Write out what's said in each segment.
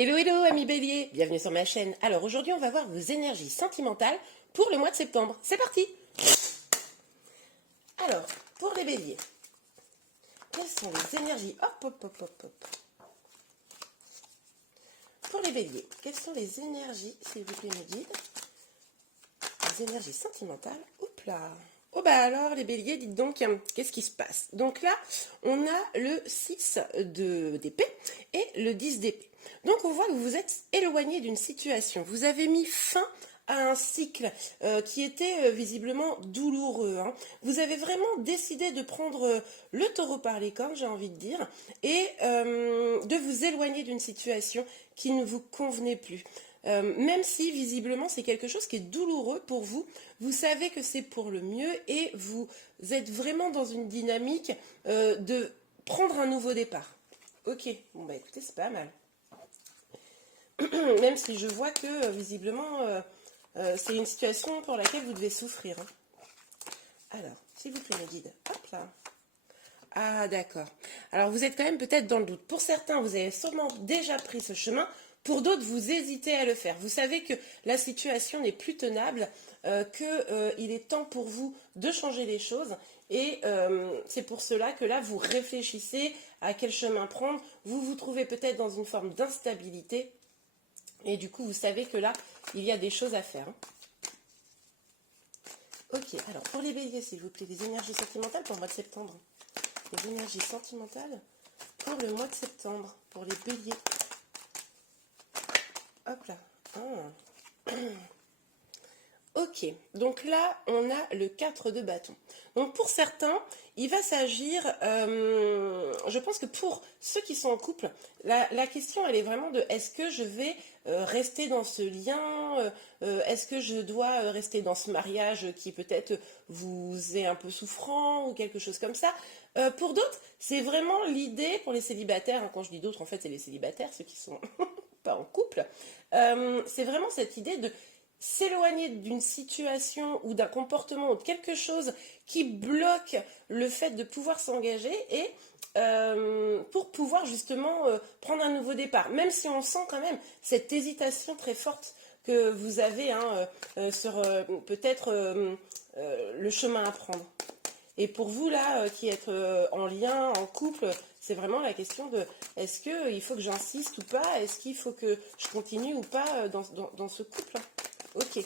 Hello hello amis béliers, bienvenue sur ma chaîne. Alors aujourd'hui on va voir vos énergies sentimentales pour le mois de septembre. C'est parti. Alors pour les béliers, quelles sont les énergies hop. Pour les béliers, quelles sont les énergies, s'il vous plaît mes guides, les énergies sentimentales. Oups là. Oh bah alors les béliers, dites donc, qu'est-ce qui se passe? Donc là, on a le 6 d'épée et le 10 d'épée. Donc on voit que vous êtes éloigné d'une situation. Vous avez mis fin à un cycle qui était visiblement douloureux. Vous avez vraiment décidé de prendre le taureau par les cornes, j'ai envie de dire, et de vous éloigner d'une situation qui ne vous convenait plus. Même si visiblement c'est quelque chose qui est douloureux pour vous, vous savez que c'est pour le mieux et vous êtes vraiment dans une dynamique de prendre un nouveau départ. Ok, bon bah écoutez, c'est pas mal. Même si je vois que visiblement c'est une situation pour laquelle vous devez souffrir. Alors, s'il vous plaît mes guides, hop là. Ah d'accord. Alors vous êtes quand même peut-être dans le doute. Pour certains, vous avez sûrement déjà pris ce chemin. Pour d'autres, vous hésitez à le faire. Vous savez que la situation n'est plus tenable, qu'il est temps pour vous de changer les choses. Et c'est pour cela que là, vous réfléchissez à quel chemin prendre. Vous vous trouvez peut-être dans une forme d'instabilité. Et du coup, vous savez que là, il y a des choses à faire. Ok, alors pour les béliers, s'il vous plaît, les énergies sentimentales pour le mois de septembre. Les énergies sentimentales pour le mois de septembre, pour les béliers. Hop là. Ah. Ok, donc là, on a le 4 de bâton. Donc pour certains, il va s'agir, je pense que pour ceux qui sont en couple, la question, elle est vraiment de est-ce que je vais rester dans ce lien, est-ce que je dois rester dans ce mariage qui peut-être vous est un peu souffrant ou quelque chose comme ça. Pour d'autres, c'est vraiment l'idée, pour les célibataires, quand je dis d'autres, en fait, c'est les célibataires, ceux qui sont pas en couple, c'est vraiment cette idée de s'éloigner d'une situation ou d'un comportement ou de quelque chose qui bloque le fait de pouvoir s'engager et pour pouvoir justement prendre un nouveau départ, même si on sent quand même cette hésitation très forte que vous avez sur peut-être le chemin à prendre. Et pour vous là qui êtes en lien, en couple, c'est vraiment la question de est-ce qu'il faut que j'insiste ou pas, est-ce qu'il faut que je continue ou pas dans ce couple. Ok.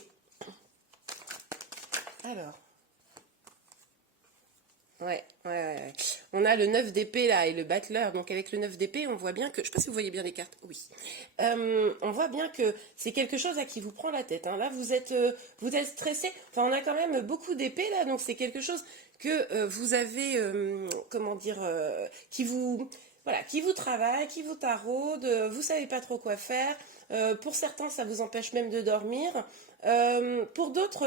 Alors. Ouais. On a le 9 d'épée là et le battleur. Donc avec le 9 d'épée, on voit bien que... Je ne sais pas si vous voyez bien les cartes. Oui. On voit bien que c'est quelque chose à qui vous prend la tête. Là, vous êtes stressé. Enfin, on a quand même beaucoup d'épées là. Donc c'est quelque chose que vous avez... comment dire qui vous... Voilà, qui vous travaille, qui vous taraude, vous savez pas trop quoi faire. Pour certains, ça vous empêche même de dormir. Pour d'autres,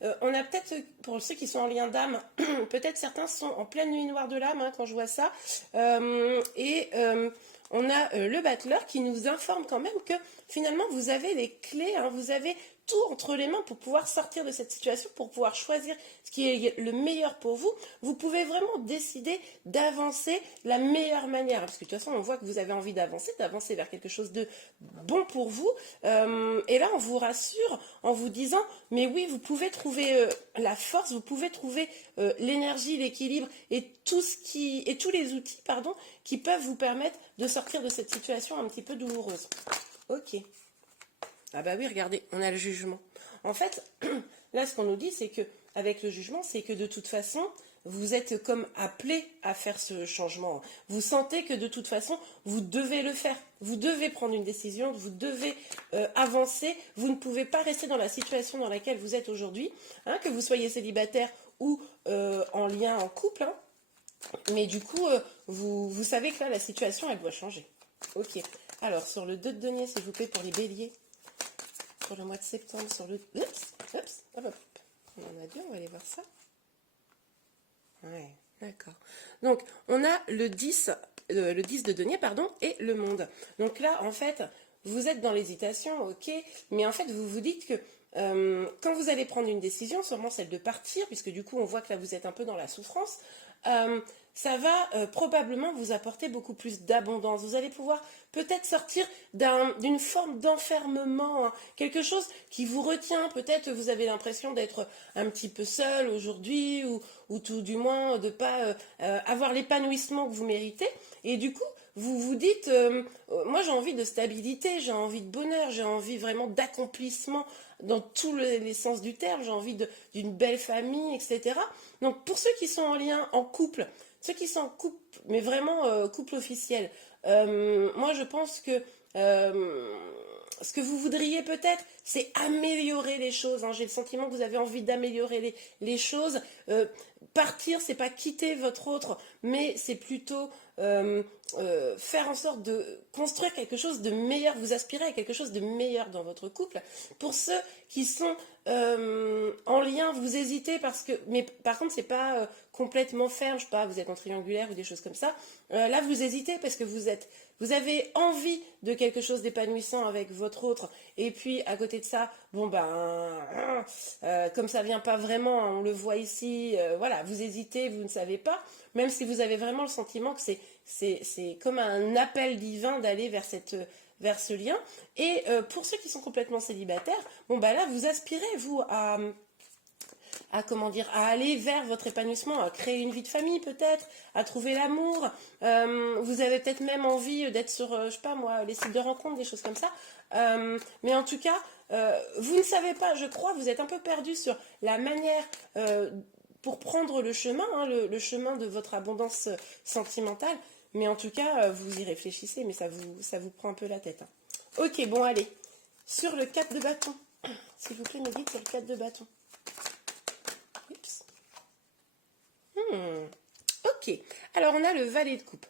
on a peut-être, pour ceux qui sont en lien d'âme, peut-être certains sont en pleine nuit noire de l'âme quand je vois ça. On a le battleur qui nous informe quand même que finalement vous avez les clés, vous avez tout entre les mains pour pouvoir sortir de cette situation, pour pouvoir choisir ce qui est le meilleur pour vous. Vous pouvez vraiment décider d'avancer la meilleure manière, parce que de toute façon on voit que vous avez envie d'avancer vers quelque chose de bon pour vous. Et là on vous rassure en vous disant mais oui, vous pouvez trouver la force, vous pouvez trouver l'énergie, l'équilibre et tous les outils qui peuvent vous permettre de sortir de cette situation un petit peu douloureuse. Ok. Ah bah oui, regardez, on a le jugement. En fait, là, ce qu'on nous dit, c'est que avec le jugement, c'est que de toute façon, vous êtes comme appelé à faire ce changement. Vous sentez que de toute façon, vous devez le faire. Vous devez prendre une décision, vous devez avancer. Vous ne pouvez pas rester dans la situation dans laquelle vous êtes aujourd'hui, que vous soyez célibataire ou en lien, en couple. Mais du coup, vous savez que là, la situation, elle doit changer. Ok. Alors, sur le 2 de denier, s'il vous plaît, pour les béliers. Pour le mois de septembre, sur le... Hop. On en a deux, on va aller voir ça. Ouais, d'accord. Donc, on a le 10 de denier, et le monde. Donc là, en fait, vous êtes dans l'hésitation, ok, mais en fait, vous vous dites que quand vous allez prendre une décision, sûrement celle de partir, puisque du coup, on voit que là, vous êtes un peu dans la souffrance, ça va probablement vous apporter beaucoup plus d'abondance. Vous allez pouvoir peut-être sortir d'une forme d'enfermement, hein, quelque chose qui vous retient. Peut-être vous avez l'impression d'être un petit peu seul aujourd'hui ou tout du moins de ne pas avoir l'épanouissement que vous méritez. Et du coup, vous vous dites, moi j'ai envie de stabilité, j'ai envie de bonheur, j'ai envie vraiment d'accomplissement dans tous les sens du terme, j'ai envie d'une belle famille, etc. Donc pour ceux qui sont en lien, en couple, ceux qui sont en couple, mais vraiment couple officiel, moi je pense que ce que vous voudriez peut-être, c'est améliorer les choses, hein. J'ai le sentiment que vous avez envie d'améliorer les choses. Partir, c'est pas quitter votre autre, mais c'est plutôt faire en sorte de construire quelque chose de meilleur, vous aspirez à quelque chose de meilleur dans votre couple. Pour ceux qui sont en lien, vous hésitez mais par contre c'est pas complètement ferme, je sais pas, vous êtes en triangulaire ou des choses comme ça. Là vous hésitez parce que vous avez envie de quelque chose d'épanouissant avec votre autre, et puis à côté de ça, bon comme ça vient pas vraiment, on le voit ici, voilà, vous hésitez, vous ne savez pas, même si vous avez vraiment le sentiment que c'est comme un appel divin d'aller vers ce lien. Et pour ceux qui sont complètement célibataires, bon là vous aspirez vous à aller vers votre épanouissement, à créer une vie de famille peut-être, à trouver l'amour. Vous avez peut-être même envie d'être sur, je sais pas moi, les sites de rencontres, des choses comme ça. Mais en tout cas, vous ne savez pas, je crois, vous êtes un peu perdu sur la manière pour prendre le chemin, hein, le chemin de votre abondance sentimentale. Mais en tout cas, vous y réfléchissez, mais ça vous prend un peu la tête, hein. Ok, bon, allez. Sur le 4 de bâton. S'il vous plaît, me dites sur le 4 de bâton. Oups. Ok. Alors, on a le valet de coupe.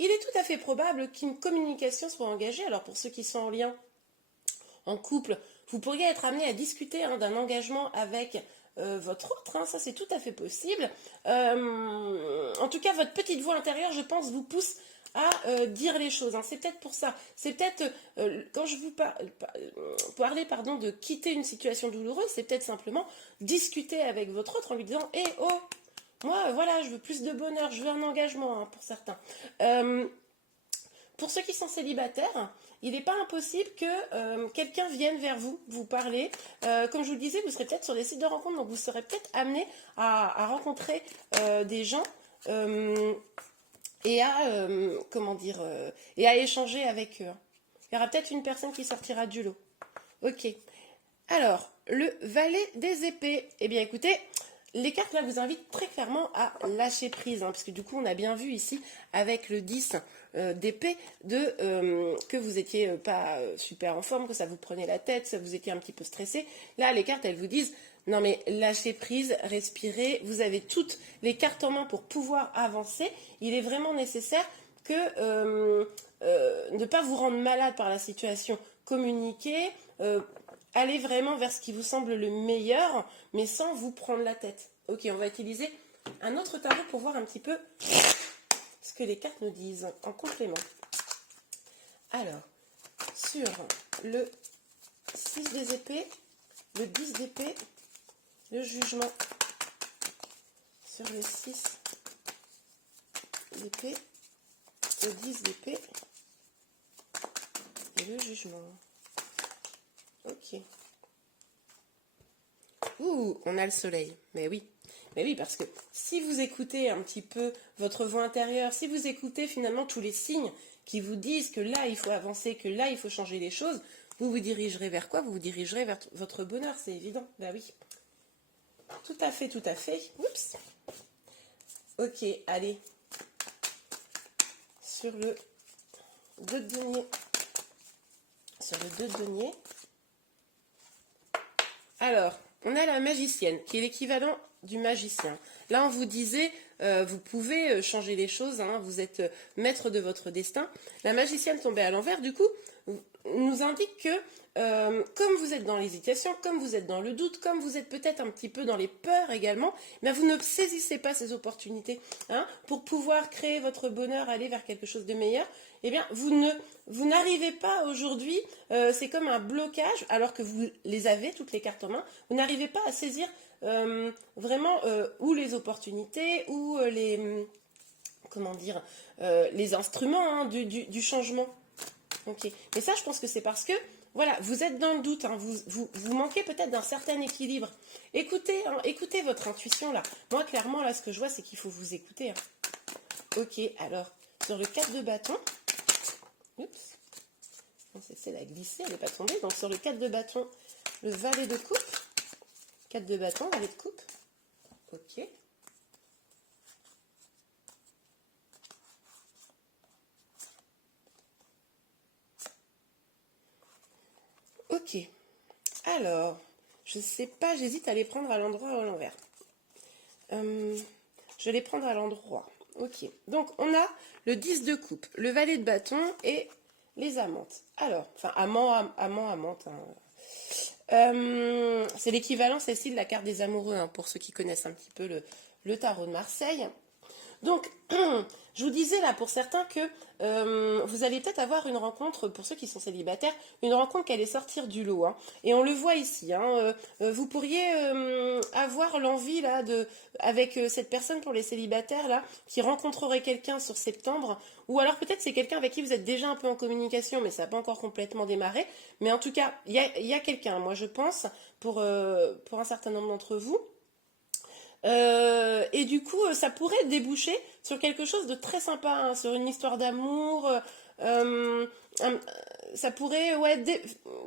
Il est tout à fait probable qu'une communication soit engagée. Alors, pour ceux qui sont en lien, en couple, vous pourriez être amené à discuter, hein, d'un engagement avec votre autre, hein, ça c'est tout à fait possible. En tout cas, votre petite voix intérieure, je pense, vous pousse à dire les choses, hein. C'est peut-être pour ça. C'est peut-être, quand je vous parlais de quitter une situation douloureuse, c'est peut-être simplement discuter avec votre autre en lui disant « Eh oh, moi, voilà, je veux plus de bonheur, je veux un engagement, hein, pour certains. » Pour ceux qui sont célibataires, il n'est pas impossible que quelqu'un vienne vers vous, vous parler. Comme je vous le disais, vous serez peut-être sur des sites de rencontres, donc vous serez peut-être amené à rencontrer des gens et à échanger avec eux. Il y aura peut-être une personne qui sortira du lot. Ok. Alors, le valet des épées. Eh bien, écoutez, les cartes là vous invitent très clairement à lâcher prise, hein, parce que du coup on a bien vu ici avec le 10 d'épée que vous étiez pas super en forme, que ça vous prenait la tête, que vous étiez un petit peu stressé. Là les cartes elles vous disent non mais lâchez prise, respirez, vous avez toutes les cartes en main pour pouvoir avancer. Il est vraiment nécessaire que ne pas vous rendre malade par la situation, communiquer, allez vraiment vers ce qui vous semble le meilleur, mais sans vous prendre la tête. Ok, on va utiliser un autre tarot pour voir un petit peu ce que les cartes nous disent en complément. Alors, sur le 6 des épées, le 10 d'épée, le jugement. Sur le 6 d'épée, le 10 d'épée et le jugement. Ok. Ouh, on a le soleil. Mais oui, parce que si vous écoutez un petit peu votre voix intérieure, si vous écoutez finalement tous les signes qui vous disent que là, il faut avancer, que là, il faut changer les choses, vous vous dirigerez vers quoi? Vous vous dirigerez vers votre bonheur, c'est évident. Ben oui. Tout à fait, tout à fait. Oups. Ok, allez. Sur le 2 de denier. Sur le 2 de denier. Alors, on a la magicienne, qui est l'équivalent du magicien. Là, on vous disait, vous pouvez changer les choses, hein, vous êtes maître de votre destin. La magicienne tombée à l'envers, du coup, nous indique que, comme vous êtes dans l'hésitation, comme vous êtes dans le doute, comme vous êtes peut-être un petit peu dans les peurs également, mais vous ne saisissez pas ces opportunités, hein, pour pouvoir créer votre bonheur, aller vers quelque chose de meilleur. Eh bien, vous n'arrivez pas aujourd'hui, c'est comme un blocage, alors que vous les avez, toutes les cartes en main, vous n'arrivez pas à saisir vraiment ou les opportunités, ou comment dire, les instruments hein, du changement. Ok. Mais ça, je pense que c'est parce que, voilà, vous êtes dans le doute, hein, vous manquez peut-être d'un certain équilibre. Écoutez, hein, écoutez votre intuition là. Moi, clairement, là, ce que je vois, c'est qu'il faut vous écouter. Hein. Ok, alors, sur le 4 de bâton, oups, on essaie de la glisser, elle n'est pas tombée. Donc, sur le 4 de bâton, le valet de coupe, 4 de bâton, valet de coupe, ok. Ok, alors, je sais pas, j'hésite à les prendre à l'endroit ou à l'envers. Je vais les prendre à l'endroit. Ok, donc on a le 10 de coupe, le valet de bâton et les amantes. Alors, enfin, amante. Hein. C'est l'équivalent, celle-ci, de la carte des amoureux, hein, pour ceux qui connaissent un petit peu le tarot de Marseille. Donc, je vous disais là pour certains que vous allez peut-être avoir une rencontre, pour ceux qui sont célibataires, une rencontre qui allait sortir du lot. Hein. Et on le voit ici. Hein, vous pourriez avoir l'envie là avec cette personne pour les célibataires là, qui rencontrerait quelqu'un sur septembre. Ou alors peut-être c'est quelqu'un avec qui vous êtes déjà un peu en communication, mais ça n'a pas encore complètement démarré. Mais en tout cas, il y a quelqu'un, moi je pense, pour un certain nombre d'entre vous. Et du coup, ça pourrait déboucher sur quelque chose de très sympa, hein, sur une histoire d'amour. Euh, Ça pourrait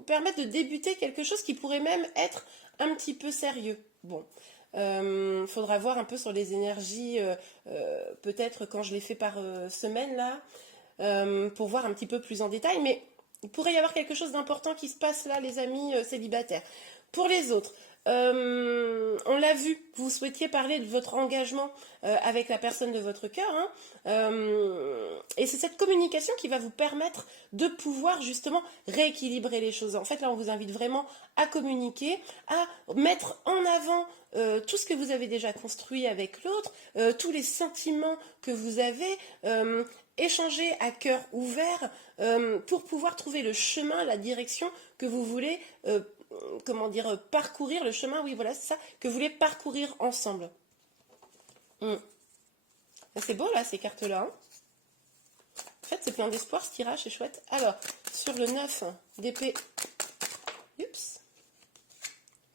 permettre de débuter quelque chose qui pourrait même être un petit peu sérieux. Bon, faudra voir un peu sur les énergies, peut-être quand je les fais par semaine là, pour voir un petit peu plus en détail. Mais il pourrait y avoir quelque chose d'important qui se passe là, les amis célibataires. Pour les autres, on l'a vu, vous souhaitiez parler de votre engagement avec la personne de votre cœur, hein, et c'est cette communication qui va vous permettre de pouvoir justement rééquilibrer les choses. En fait, là, on vous invite vraiment à communiquer, à mettre en avant tout ce que vous avez déjà construit avec l'autre, tous les sentiments que vous avez, échanger à cœur ouvert pour pouvoir trouver le chemin, la direction que vous voulez comment dire, parcourir le chemin, oui, voilà, c'est ça, que vous voulez parcourir ensemble. C'est beau, là, ces cartes-là. Hein. En fait, c'est plein d'espoir, ce tirage, c'est chouette. Alors, sur le 9 d'épée, oups,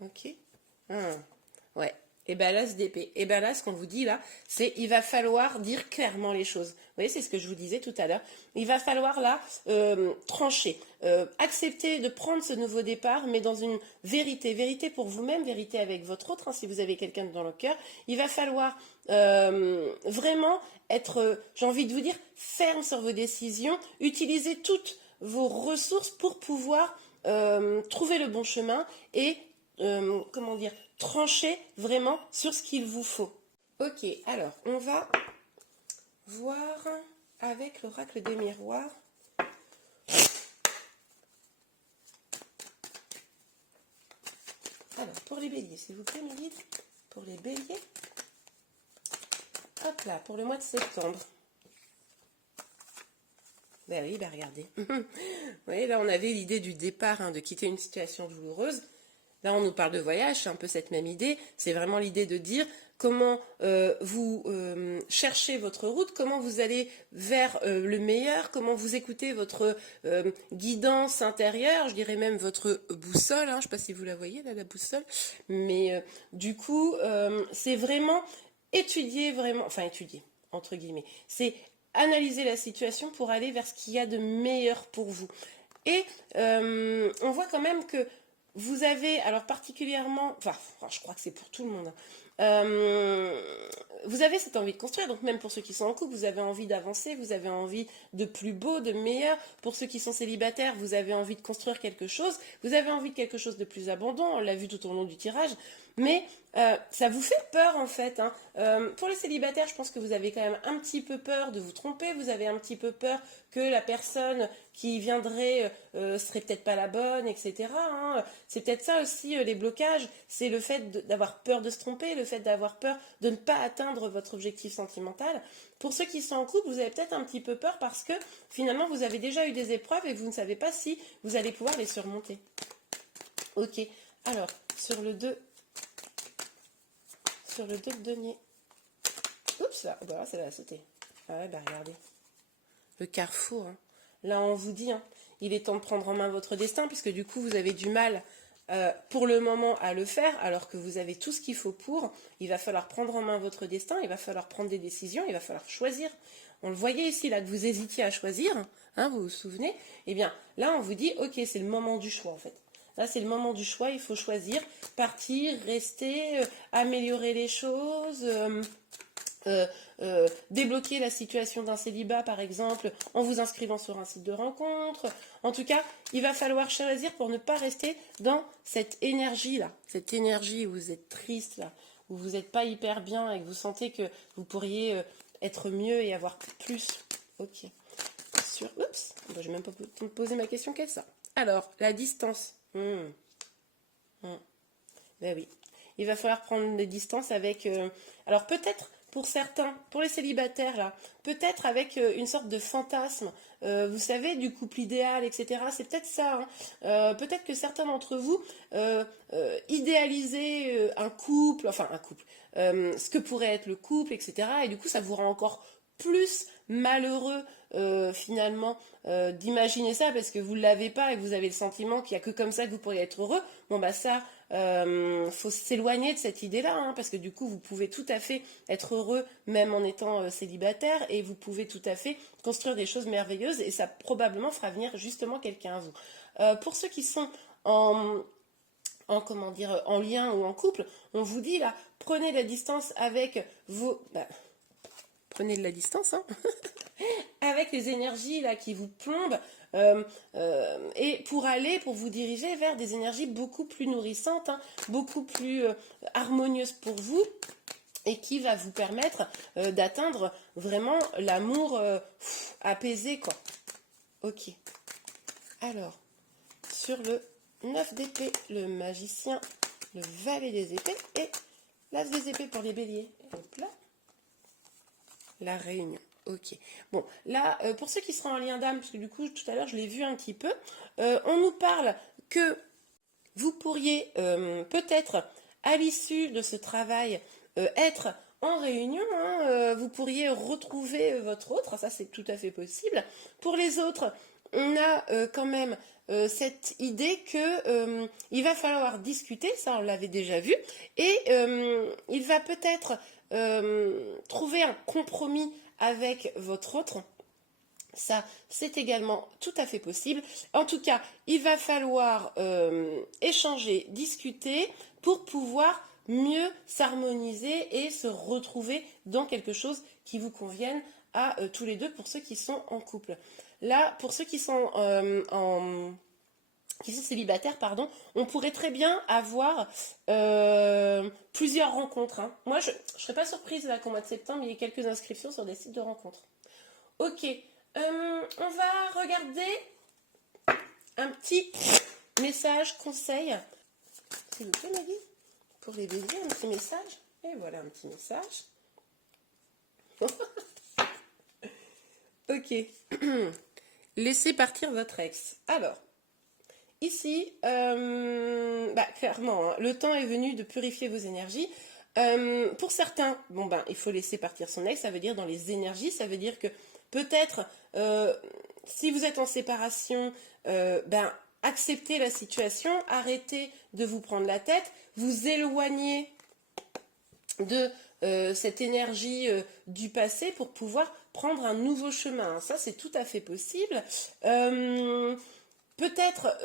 ok, ouais, et ben là, d'épée. Et ben là, ce qu'on vous dit là, c'est il va falloir dire clairement les choses. Vous voyez, c'est ce que je vous disais tout à l'heure. Il va falloir là trancher, accepter de prendre ce nouveau départ, mais dans une vérité, vérité pour vous-même, vérité avec votre autre. Hein, si vous avez quelqu'un dans le cœur, il va falloir vraiment être, j'ai envie de vous dire, ferme sur vos décisions, utiliser toutes vos ressources pour pouvoir trouver le bon chemin et comment dire, trancher vraiment sur ce qu'il vous faut. Ok, alors on va voir avec l'oracle des miroirs. Alors, pour les béliers, s'il vous plaît, mes guides, pour les béliers, hop là, pour le mois de septembre. Ben oui, ben regardez. Vous voyez, là, on avait l'idée du départ, hein, de quitter une situation douloureuse. Là, on nous parle de voyage, c'est un peu cette même idée. C'est vraiment l'idée de dire comment vous cherchez votre route, comment vous allez vers le meilleur, comment vous écoutez votre guidance intérieure, je dirais même votre boussole. Hein, je ne sais pas si vous la voyez, là, la boussole. Mais du coup, c'est vraiment étudier, entre guillemets. C'est analyser la situation pour aller vers ce qu'il y a de meilleur pour vous. Et on voit quand même que vous avez, alors particulièrement, enfin, je crois que c'est pour tout le monde, vous avez cette envie de construire, donc même pour ceux qui sont en couple, vous avez envie d'avancer, vous avez envie de plus beau, de meilleur. Pour ceux qui sont célibataires, vous avez envie de construire quelque chose, vous avez envie de quelque chose de plus abondant, on l'a vu tout au long du tirage, mais ça vous fait peur en fait. Hein. Pour les célibataires, je pense que vous avez quand même un petit peu peur de vous tromper, vous avez un petit peu peur que la personne qui viendrait serait peut-être pas la bonne, etc. Hein. C'est peut-être ça aussi les blocages, c'est le fait d'avoir peur de se tromper, le fait d'avoir peur de ne pas atteindre votre objectif sentimental. Pour ceux qui sont en couple, vous avez peut-être un petit peu peur parce que finalement vous avez déjà eu des épreuves et vous ne savez pas si vous allez pouvoir les surmonter. Ok, alors sur le 2 de denier. Oups, là, voilà, ça va sauter. Ah ouais, bah regardez. Le carrefour, hein. Là, on vous dit, hein, il est temps de prendre en main votre destin, puisque du coup, vous avez du mal pour le moment à le faire, alors que vous avez tout ce qu'il faut pour. Il va falloir prendre en main votre destin, il va falloir prendre des décisions, il va falloir choisir. On le voyait ici, là, que vous hésitiez à choisir, hein, vous vous souvenez? Eh bien, là, on vous dit, ok, c'est le moment du choix, en fait. Là, c'est le moment du choix, il faut choisir, partir, rester, améliorer les choses, débloquer la situation d'un célibat, par exemple, en vous inscrivant sur un site de rencontre. En tout cas, il va falloir choisir pour ne pas rester dans cette énergie-là, cette énergie où vous êtes triste, là, où vous n'êtes pas hyper bien et que vous sentez que vous pourriez être mieux et avoir plus. Ok. Oups, je n'ai même pas posé ma question, qu'est-ce que ça? Alors, la distance. Ben oui. Il va falloir prendre des distances avec... alors peut-être pour certains, pour les célibataires là, peut-être avec une sorte de fantasme, vous savez, du couple idéal, etc. C'est peut-être ça, hein. Peut-être que certains d'entre vous idéalisez un couple, enfin un couple, ce que pourrait être le couple, etc. Et du coup, ça vous rend encore plus malheureux finalement d'imaginer ça parce que vous ne l'avez pas et que vous avez le sentiment qu'il n'y a que comme ça que vous pourriez être heureux. Bon bah ça, faut s'éloigner de cette idée-là, hein, parce que du coup vous pouvez tout à fait être heureux même en étant célibataire et vous pouvez tout à fait construire des choses merveilleuses et ça probablement fera venir justement quelqu'un à vous. Pour ceux qui sont comment dire, en lien ou en couple, on vous dit là, prenez la distance avec vos... prenez de la distance, hein. Avec les énergies là qui vous plombent et pour vous diriger vers des énergies beaucoup plus nourrissantes, hein, beaucoup plus harmonieuses pour vous et qui va vous permettre d'atteindre vraiment l'amour apaisé, quoi. Ok. Alors, sur le 9 d'épée, le magicien, le valet des épées et l'as des épées pour les béliers. Hop là. La réunion. Ok. Bon, là, pour ceux qui seront en lien d'âme, parce que du coup, tout à l'heure, je l'ai vu un petit peu, on nous parle que vous pourriez peut-être, à l'issue de ce travail, être en réunion, hein, vous pourriez retrouver votre autre, ça c'est tout à fait possible. Pour les autres, on a quand même cette idée que il va falloir discuter, ça on l'avait déjà vu, et il va peut-être trouver un compromis avec votre autre. Ça, c'est également tout à fait possible. En tout cas, il va falloir échanger, discuter pour pouvoir mieux s'harmoniser et se retrouver dans quelque chose qui vous convienne à tous les deux pour ceux qui sont en couple. Là, pour ceux qui sont célibataires, pardon, on pourrait très bien avoir plusieurs rencontres, hein. Moi, je ne serais pas surprise là qu'au mois de septembre, il y ait quelques inscriptions sur des sites de rencontres. Ok, on va regarder un petit message conseil. S'il vous plaît, Maggie, pour les béliers, un petit message. Et voilà un petit message. Ok. Laissez partir votre ex. Alors, ici, clairement, hein, le temps est venu de purifier vos énergies. Pour certains, il faut laisser partir son ex, ça veut dire dans les énergies, ça veut dire que peut-être, si vous êtes en séparation, acceptez la situation, arrêtez de vous prendre la tête, vous éloignez de cette énergie du passé pour pouvoir prendre un nouveau chemin. Ça, c'est tout à fait possible. Peut-être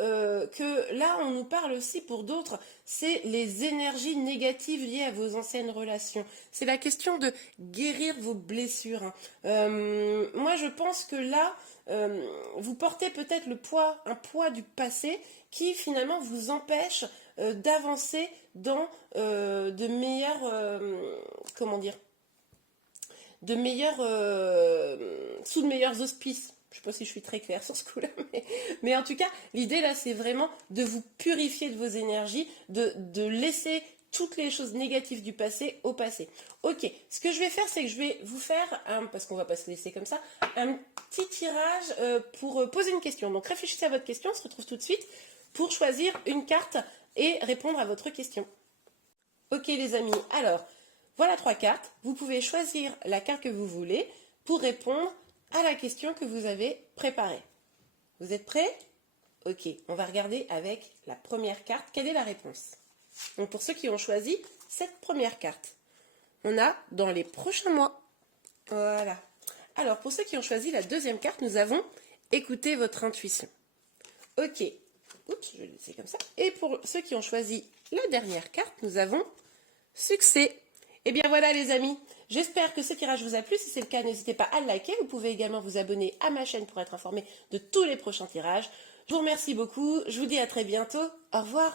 que là, on nous parle aussi pour d'autres, c'est les énergies négatives liées à vos anciennes relations. C'est la question de guérir vos blessures, hein. Moi, je pense que là, vous portez peut-être un poids du passé qui finalement vous empêche d'avancer dans de meilleurs, sous de meilleurs auspices. Je ne sais pas si je suis très claire sur ce coup-là, mais en tout cas, l'idée là, c'est vraiment de vous purifier de vos énergies, de laisser toutes les choses négatives du passé au passé. Ok, ce que je vais faire, c'est que je vais vous faire, parce qu'on ne va pas se laisser comme ça, un petit tirage pour poser une question. Donc réfléchissez à votre question, on se retrouve tout de suite pour choisir une carte et répondre à votre question. Ok les amis, alors, voilà 3 cartes. Vous pouvez choisir la carte que vous voulez. pour répondre à la question que vous avez préparée. Vous êtes prêts? Ok, on va regarder avec la première carte. Quelle est la réponse? Donc pour ceux qui ont choisi cette première carte, on a dans les prochains mois. Voilà. Alors pour ceux qui ont choisi la deuxième carte, nous avons écouté votre intuition. Ok. Oups, je vais le laisser comme ça. Et pour ceux qui ont choisi la dernière carte, nous avons succès. Et bien voilà les amis, j'espère que ce tirage vous a plu. Si c'est le cas, n'hésitez pas à le liker. Vous pouvez également vous abonner à ma chaîne pour être informé de tous les prochains tirages. Je vous remercie beaucoup. Je vous dis à très bientôt. Au revoir.